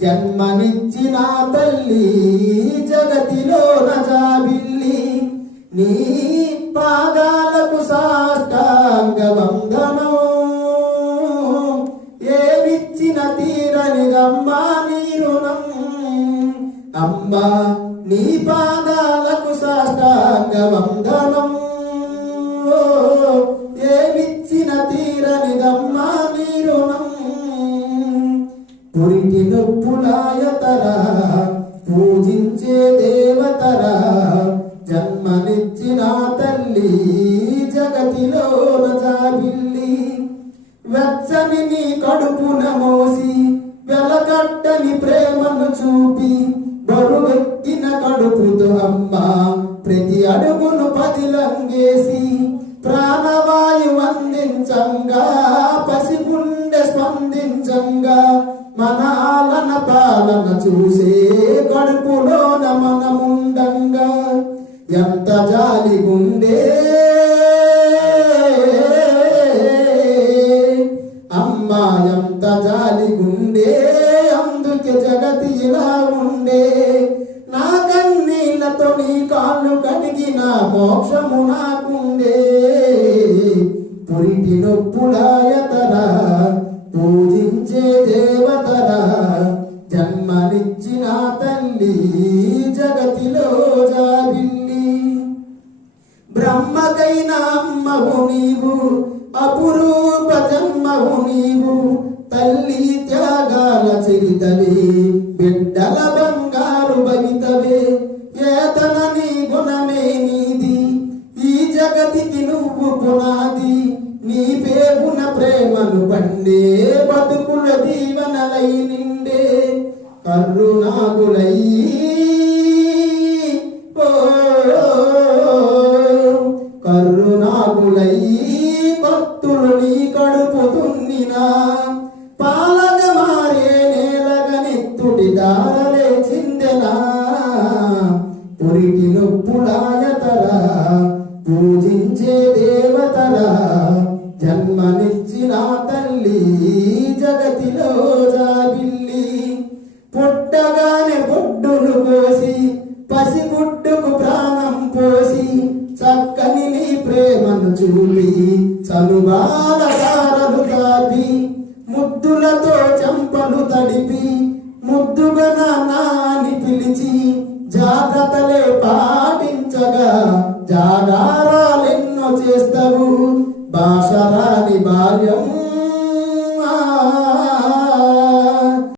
జన్మనిచ్చిన తల్లి జగతిలో నజాబిల్లి నీ పాదాలకు సాష్టాంగ వందనం ఏమిచ్చిన తీరనిదమ్మా నీ రుణం అమ్మా నీ పాదాలకు సాష్టాంగ వందనం ఏమిచ్చిన తీరనిదమ్మా నీ రుణం పురిటి నొప్పులాయతరా పూజించే దేవతరా జన్మనిచ్చిన తల్లి జగతిలో నజాబిల్లి వెచ్చని నీ కడుపున మోసి వెలకట్టని ప్రేమను చూపి బరువెక్కిన కడుపుతో అమ్మ ప్రతి అడుగును పదిలంగేసి ప్రాణవాయు అందించంగా పసిగుండె స్పందించంగా మన ఆలన పాలన చూసే కడుపులోన మనముండంగా ఎంత జాలి గుండే అమ్మా ఎంత జాలి గుండే అందుకే జగతి ఇలా ఉండే నా కన్నీళ్లతో నీ కాళ్ళు కడిగిన మోక్షము నాకుండే పురిటి నొప్పులాయతరా పూజించే దేవతరా జన్మనిచ్చిన తల్లి జగతిలో జాబిల్లి బ్రహ్మకైన అమ్మవు నీవు అపురూప జన్మవు నీవు తల్లి త్యాగాల చరితవే బిడ్డల బంగారు భవితవే ఏతన నీ గుణమే నీది ఈ జగతికి నువ్వు పునాది నీ పేగున ప్రేమను పండే బతుకుల దీవనలై నిండే కరుణాగులై కరుణాగులై భక్తులు నీ కడుపు దున్నినా పాలగ మారే నేలగనెత్తుడి దారలే చిందెనా పురిటి నొప్పులాయతరా పూజించే దేవతరా జన్మనిచ్చిన తల్లి జగతిలో జాబిల్లి పుట్టగానే బొడ్డును కోసి పసిగుడ్డుకు ప్రాణం పోసి చక్కని నీ ప్రేమను చూపి చనుబాల తారలు కాపి ముద్దులతో చంపలు తడిపి ముద్దుగా నాని పిలిచి జాగ్రత్తలే పాటించగా జాగా